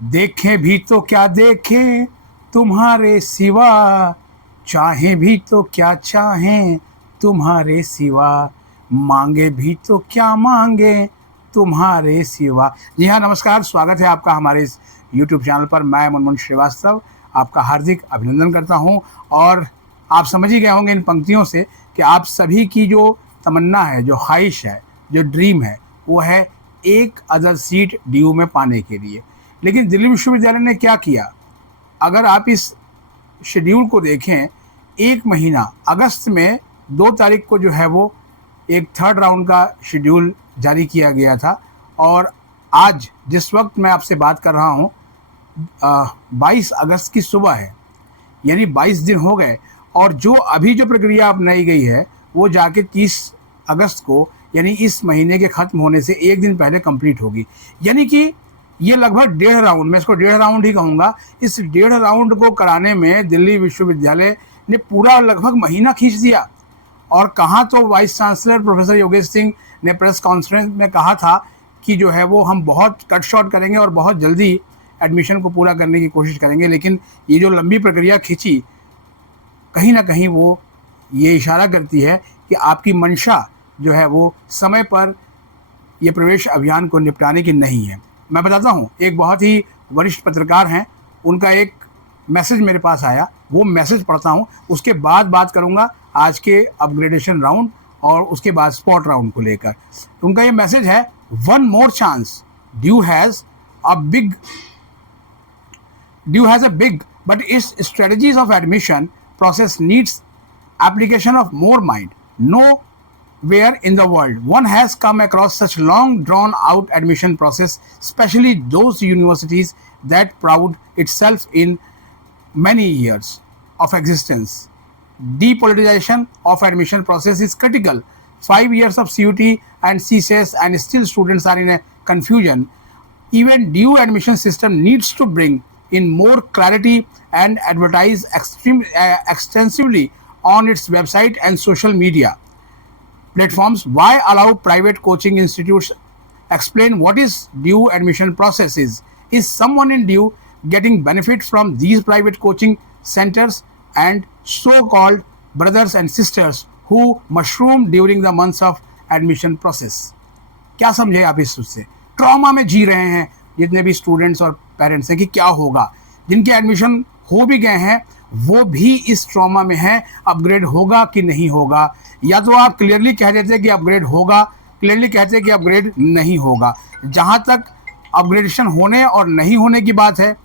देखें भी तो क्या देखें तुम्हारे सिवा, चाहें भी तो क्या चाहें तुम्हारे सिवा, मांगे भी तो क्या मांगे तुम्हारे सिवा। जी हाँ, नमस्कार, स्वागत है आपका हमारे इस YouTube चैनल पर। मैं मुनमुन श्रीवास्तव आपका हार्दिक अभिनंदन करता हूं। और आप समझ ही गए होंगे इन पंक्तियों से कि आप सभी की जो तमन्ना है, जो ख्वाहिश है, जो ड्रीम है, वो है एक अदर सीट DU में पाने के लिए। लेकिन दिल्ली विश्वविद्यालय ने क्या किया? अगर आप इस शेड्यूल को देखें, एक महीना अगस्त में 2 तारीख को जो है वो एक थर्ड राउंड का शेड्यूल जारी किया गया था। और आज जिस वक्त मैं आपसे बात कर रहा हूँ 22 अगस्त की सुबह है, यानी 22 दिन हो गए। और जो अभी जो प्रक्रिया अपनाई गई है वो जाके 30 अगस्त को, यानी इस महीने के ख़त्म होने से एक दिन पहले कंप्लीट होगी। यानी कि ये लगभग 1.5 राउंड, मैं इसको 1.5 राउंड ही कहूँगा, इस 1.5 राउंड को कराने में दिल्ली विश्वविद्यालय ने पूरा लगभग महीना खींच दिया। और कहाँ तो vice chancellor professor Yogesh Singh ने प्रेस कॉन्फ्रेंस में कहा था कि जो है वो हम बहुत कट शॉर्ट करेंगे और बहुत जल्दी एडमिशन को पूरा करने की कोशिश करेंगे। लेकिन ये जो लंबी प्रक्रिया खींची, कहीं ना कहीं वो ये इशारा करती है कि आपकी मंशा जो है वो समय पर ये प्रवेश अभियान को निपटाने की नहीं है। मैं बताता हूँ, एक बहुत ही वरिष्ठ पत्रकार हैं, उनका एक मैसेज मेरे पास आया, वो मैसेज पढ़ता हूँ, उसके बाद बात करूँगा आज के अपग्रेडेशन राउंड और उसके बाद स्पॉट राउंड को लेकर। उनका ये मैसेज है, one more chance, due has a big DU has a big, but its strategies of admission process needs application of more mind. Nowhere in the world one has come across such long drawn out admission process, especially those universities that proud itself in many years of existence. Depoliticization of admission process is critical. 5 years of CUT and CSES and still students are in a confusion. Even DU admission system needs to bring in more clarity and advertise extensively on its website and social media platforms. Why allow private coaching institutes explain what is DU admission process is? Is someone in DU getting benefit from these private coaching centers and so-called brothers and sisters who mushroom during the months of admission process? क्या समझे आप इस उससे? Trauma में जी रहे हैं जितने भी स्टूडेंट्स और पेरेंट्स हैं कि क्या होगा। जिनके एडमिशन हो भी गए हैं वो भी इस ट्रॉमा में हैं, अपग्रेड होगा कि नहीं होगा। या तो आप क्लियरली कह देते हैं कि अपग्रेड होगा, क्लियरली कहते हैं कि अपग्रेड नहीं होगा। जहाँ तक अपग्रेडेशन होने और नहीं होने की बात है,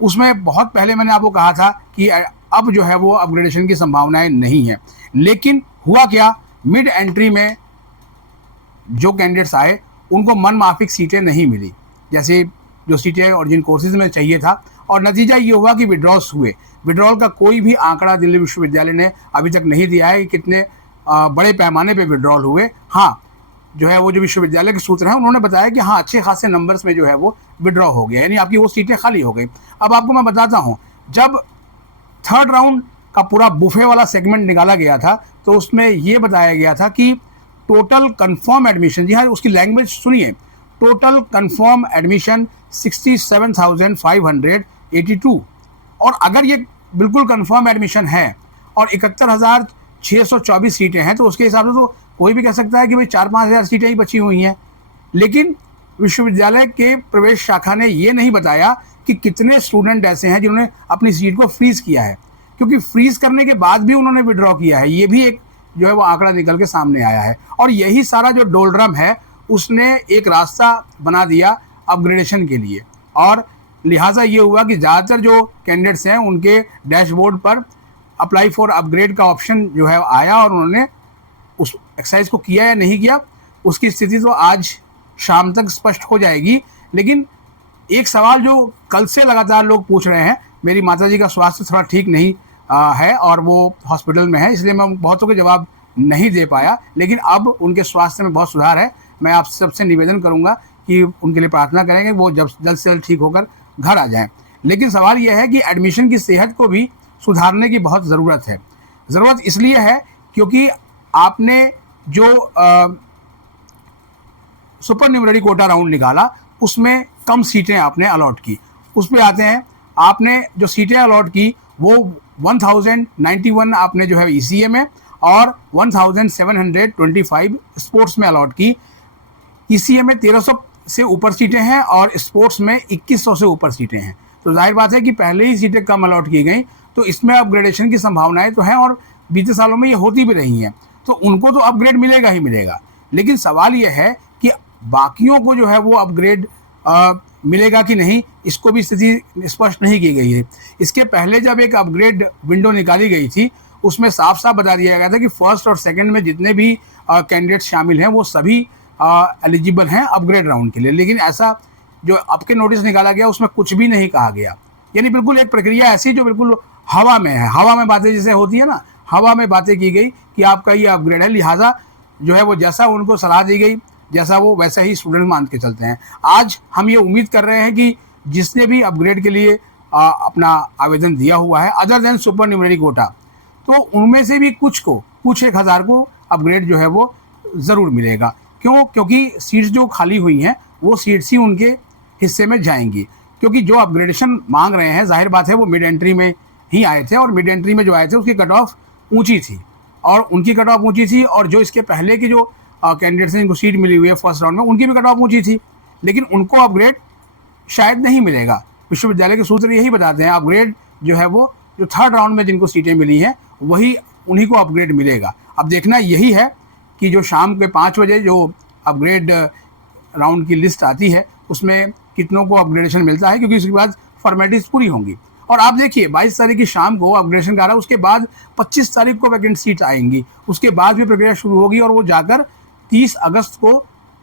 उसमें बहुत पहले मैंने आपको कहा था कि अब जो है वो अपग्रेडेशन की संभावनाएं नहीं है। लेकिन हुआ क्या, मिड एंट्री में जो कैंडिडेट्स आए उनको मन माफिक सीटें नहीं मिली, जैसे जो सीटें और जिन कोर्सेज में चाहिए था। और नतीजा ये हुआ कि विड्रॉल्स हुए। विड्रॉल का कोई भी आंकड़ा दिल्ली विश्वविद्यालय ने अभी तक नहीं दिया है कि कितने बड़े पैमाने पे विड्रॉल हुए। हाँ, जो है वो जो विश्वविद्यालय के सूत्र हैं उन्होंने बताया कि हाँ, अच्छे खासे नंबर्स में जो है वो विड्रॉ हो गया, यानी आपकी वो सीटें खाली हो गई। अब आपको मैं बताता हूँ, जब थर्ड राउंड का पूरा बुफे वाला सेगमेंट निकाला गया था तो उसमें ये बताया गया था कि टोटल कंफर्म एडमिशन, जी हाँ, उसकी लैंग्वेज सुनिए, टोटल कंफर्म एडमिशन 67,582। और अगर ये बिल्कुल कंफर्म एडमिशन है और 71,624 सीटें हैं तो उसके हिसाब से तो कोई भी कह सकता है कि भाई 4-5 हज़ार सीटें ही बची हुई हैं। लेकिन विश्वविद्यालय के प्रवेश शाखा ने ये नहीं बताया कि कितने स्टूडेंट ऐसे हैं जिन्होंने अपनी सीट को फ्रीज किया है, क्योंकि फ्रीज करने के बाद भी उन्होंने विड्रॉ किया है। ये भी एक जो है वो आंकड़ा निकल के सामने आया है। और यही सारा जो डोलड्रम है उसने एक रास्ता बना दिया अपग्रेडेशन के लिए। और लिहाजा ये हुआ कि ज़्यादातर जो कैंडिडेट्स हैं उनके डैशबोर्ड पर अप्लाई फॉर अपग्रेड का ऑप्शन जो है आया और उन्होंने उस एक्सरसाइज को किया या नहीं किया उसकी स्थिति तो आज शाम तक स्पष्ट हो जाएगी। लेकिन एक सवाल जो कल से लगातार लोग पूछ रहे हैं, मेरी माताजी का स्वास्थ्य थोड़ा ठीक नहीं है और वो हॉस्पिटल में है, इसलिए मैं बहुतों के जवाब नहीं दे पाया। लेकिन अब उनके स्वास्थ्य में बहुत सुधार है। मैं आप सबसे निवेदन करूंगा कि उनके लिए प्रार्थना करेंगे वो जब जल्द से जल्द ठीक होकर घर आ जाएं। लेकिन सवाल यह है कि एडमिशन की सेहत को भी सुधारने की बहुत ज़रूरत है। ज़रूरत इसलिए है क्योंकि आपने जो सुपर न्यूमरी कोटा राउंड निकाला उसमें कम सीटें आपने अलॉट की, उस पर आते हैं। आपने जो सीटें अलॉट की वो 1091 आपने जो है ईसीए में और 1725 स्पोर्ट्स में अलॉट की। ईसीए में 1300 से ऊपर सीटें हैं और स्पोर्ट्स में 2100 से ऊपर सीटें हैं। तो जाहिर बात है कि पहले ही सीटें कम अलॉट की गई, तो इसमें अपग्रेडेशन की संभावनाएं तो हैं और बीते सालों में ये होती भी रही हैं, तो उनको तो अपग्रेड मिलेगा ही मिलेगा। लेकिन सवाल ये है कि बाकियों को जो है वो अपग्रेड मिलेगा कि नहीं, इसको भी स्थिति स्पष्ट नहीं की गई है। इसके पहले जब एक अपग्रेड विंडो निकाली गई थी, उसमें साफ साफ बता दिया गया था कि फर्स्ट और सेकंड में जितने भी कैंडिडेट शामिल हैं वो सभी एलिजिबल हैं अपग्रेड राउंड के लिए। लेकिन ऐसा जो अब के नोटिस निकाला गया उसमें कुछ भी नहीं कहा गया। यानी बिल्कुल एक प्रक्रिया ऐसी जो बिल्कुल हवा में है, हवा में बातें जैसे होती है ना, हवा में बातें की गई कि आपका ये अपग्रेड है, लिहाजा जो है वो जैसा उनको सलाह दी गई जैसा वो वैसा ही स्टूडेंट मान के चलते हैं। आज हम ये उम्मीद कर रहे हैं कि जिसने भी अपग्रेड के लिए अपना आवेदन दिया हुआ है अदर देन सुपर न्यूमरी कोटा, तो उनमें से भी कुछ 1000 को अपग्रेड जो है वो ज़रूर मिलेगा। क्यों? क्योंकि सीट्स जो खाली हुई हैं वो सीट्स ही उनके हिस्से में जाएंगी। क्योंकि जो अपग्रेडेशन मांग रहे हैं जाहिर बात है वो मिड एंट्री में ही आए थे, और मिड एंट्री में जो आए थे उसकी कट ऑफ ऊंची थी और उनकी कट ऑफ ऊंची थी, और जो इसके पहले की जो कैंडिडेट्स हैं जिनको सीट मिली हुई है फर्स्ट राउंड में उनकी भी कट ऑफ ऊंची थी। लेकिन उनको अपग्रेड शायद नहीं मिलेगा। विश्वविद्यालय के सूत्र यही बताते हैं अपग्रेड जो है वो जो थर्ड राउंड में जिनको सीटें मिली हैं वही उन्हीं को अपग्रेड मिलेगा। अब देखना यही है कि जो शाम के 5 बजे जो अपग्रेड राउंड की लिस्ट आती है उसमें कितनों को अपग्रेडेशन मिलता है, क्योंकि उसके बाद फॉर्मेलिटीज पूरी होंगी। और आप देखिए 22 तारीख की शाम को अपग्रेडेशन का रहा है, उसके बाद 25 तारीख को वैकेंट सीट आएंगी, उसके बाद भी प्रक्रिया शुरू होगी और वो जाकर 30 अगस्त को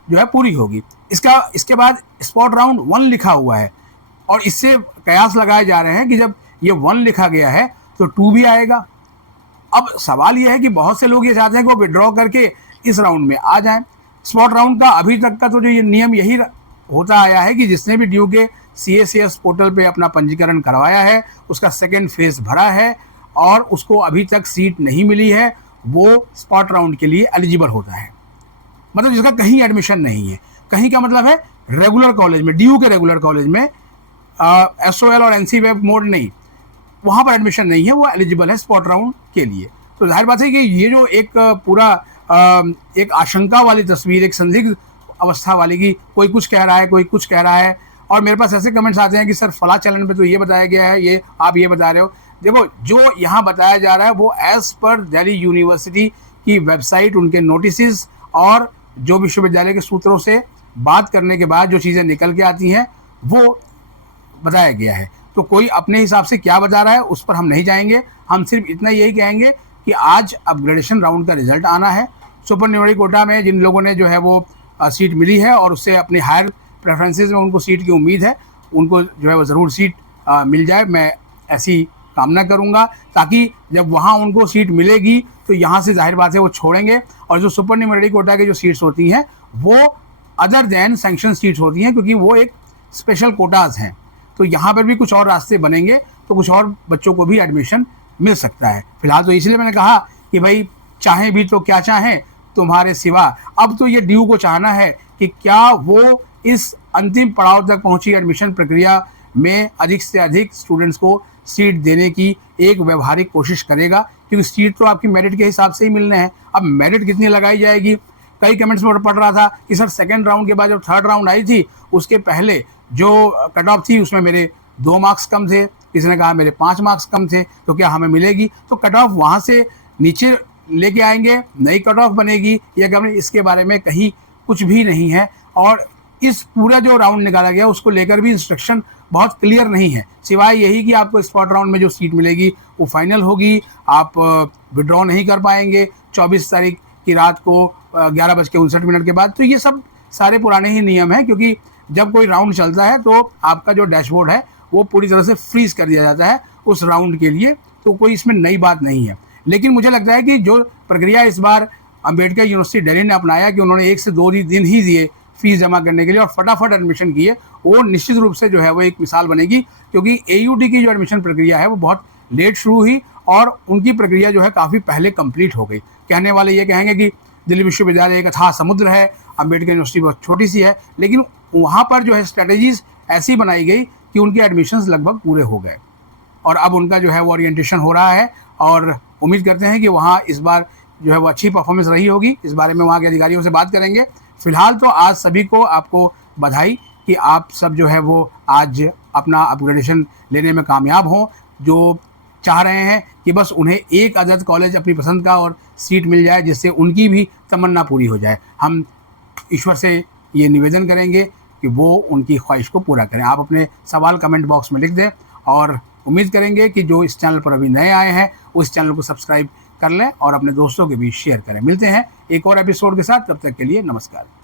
जो है पूरी होगी। इसके बाद स्पॉट राउंड 1 लिखा हुआ है और इससे कयास लगाए जा रहे हैं कि जब ये 1 लिखा गया है तो 2 भी आएगा। अब सवाल ये है कि बहुत से लोग ये चाहते हैं कि वो विड्रॉ करके इस राउंड में आ जाएं। स्पॉट राउंड का अभी तक का तो जो ये नियम यही होता आया है कि जिसने भी ड्यू के CACS पोर्टल पे अपना पंजीकरण करवाया है, उसका सेकेंड फेज भरा है और उसको अभी तक सीट नहीं मिली है, वो स्पॉट राउंड के लिए एलिजिबल होता है। मतलब जिसका कहीं एडमिशन नहीं है। कहीं का मतलब है रेगुलर कॉलेज में, ड्यू के रेगुलर कॉलेज में SOL और NC वेब मोड नहीं, वहाँ पर एडमिशन नहीं है, वो एलिजिबल है स्पॉट राउंड के लिए। तो जाहिर बात है कि ये जो एक पूरा एक आशंका वाली तस्वीर, एक संदिग्ध अवस्था वाली की कोई कुछ कह रहा है कोई कुछ कह रहा है, और मेरे पास ऐसे कमेंट्स आते हैं कि सर फला चैनल पे तो ये बताया गया है, ये आप ये बता रहे हो। देखो जो यहाँ बताया जा रहा है वो एज पर दिल्ली यूनिवर्सिटी की वेबसाइट, उनके नोटिस और जो विश्वविद्यालय के सूत्रों से बात करने के बाद जो चीज़ें निकल के आती हैं वो बताया गया है। तो कोई अपने हिसाब से क्या बता रहा है उस पर हम नहीं जाएंगे। हम सिर्फ इतना यही कहेंगे कि आज अपग्रेडेशन राउंड का रिजल्ट आना है। सुपर न्यूमरी कोटा में जिन लोगों ने जो है वो सीट मिली है और उससे अपनी हायर प्रेफरेंसेस में उनको सीट की उम्मीद है, उनको जो है वो ज़रूर सीट मिल जाए। मैं ऐसी कामना करूंगा ताकि जब वहाँ उनको सीट मिलेगी तो यहाँ से जाहिर बात है वो छोड़ेंगे, और जो सुपर न्यूमरी कोटा की जो सीट्स होती हैं वो अदर दैन सैंक्शन सीट्स होती हैं, क्योंकि वो एक स्पेशल कोटाज हैं। तो यहाँ पर भी कुछ और रास्ते बनेंगे तो कुछ और बच्चों को भी एडमिशन मिल सकता है। फिलहाल तो इसलिए मैंने कहा कि भाई चाहें भी तो क्या चाहें तुम्हारे सिवा। अब तो ये ड्यू को चाहना है कि क्या वो इस अंतिम पड़ाव तक पहुंची एडमिशन प्रक्रिया में अधिक से अधिक स्टूडेंट्स को सीट देने की एक व्यवहारिक कोशिश करेगा, क्योंकि सीट तो आपकी मेरिट के हिसाब से ही मिलने हैं। अब मेरिट कितनी लगाई जाएगी, कई कमेंट्स में पढ़ रहा था कि सर सेकंड राउंड के बाद जब थर्ड राउंड आई थी उसके पहले जो कट ऑफ थी उसमें मेरे 2 मार्क्स कम थे, किसी ने कहा मेरे 5 मार्क्स कम थे, तो क्या हमें मिलेगी? तो कट ऑफ वहाँ से नीचे लेके आएंगे, नई कट ऑफ बनेगी या क्या? इसके बारे में कहीं कुछ भी नहीं है। और इस पूरा जो राउंड निकाला गया उसको लेकर भी इंस्ट्रक्शन बहुत क्लियर नहीं है, सिवाय यही कि आपको स्पॉट राउंड में जो सीट मिलेगी वो फाइनल होगी, आप विड्रॉ नहीं कर पाएंगे 24 तारीख की रात को 11:59 के बाद। तो ये सब सारे पुराने ही नियम हैं, क्योंकि जब कोई राउंड चलता है तो आपका जो डैशबोर्ड है वो पूरी तरह से फ्रीज कर दिया जाता है उस राउंड के लिए, तो कोई इसमें नई बात नहीं है। लेकिन मुझे लगता है कि जो प्रक्रिया इस बार अंबेडकर यूनिवर्सिटी दिल्ली ने अपनाया कि उन्होंने 1 से 2 दिन ही दिए फीस जमा करने के लिए और फटाफट एडमिशन किए, वो निश्चित रूप से जो है वो एक मिसाल बनेगी, क्योंकि AUT की जो एडमिशन प्रक्रिया है वो बहुत लेट शुरू हुई और उनकी प्रक्रिया जो है काफ़ी पहले कंप्लीट हो गई। कहने वाले ये कहेंगे कि दिल्ली विश्वविद्यालय एक अथाह समुद्र है, अंबेडकर यूनिवर्सिटी बहुत छोटी सी है, लेकिन वहाँ पर जो है स्ट्रेटजीज ऐसी बनाई गई कि उनके एडमिशन्स लगभग पूरे हो गए और अब उनका जो है वो ओरिएंटेशन हो रहा है और उम्मीद करते हैं कि वहाँ इस बार जो है वो अच्छी परफॉर्मेंस रही होगी। इस बारे में वहाँ के अधिकारियों से बात करेंगे। फिलहाल तो आज सभी को आपको बधाई कि आप सब जो है वो आज अपना अपग्रेडेशन लेने में कामयाब हों, जो चाह रहे हैं कि बस उन्हें एक आदर्श कॉलेज अपनी पसंद का और सीट मिल जाए जिससे उनकी भी तमन्ना पूरी हो जाए। हम ईश्वर से ये निवेदन करेंगे कि वो उनकी ख्वाहिश को पूरा करें। आप अपने सवाल कमेंट बॉक्स में लिख दें और उम्मीद करेंगे कि जो इस चैनल पर अभी नए आए हैं उस चैनल को सब्सक्राइब कर लें और अपने दोस्तों के बीच शेयर करें। मिलते हैं एक और एपिसोड के साथ, तब तक के लिए नमस्कार।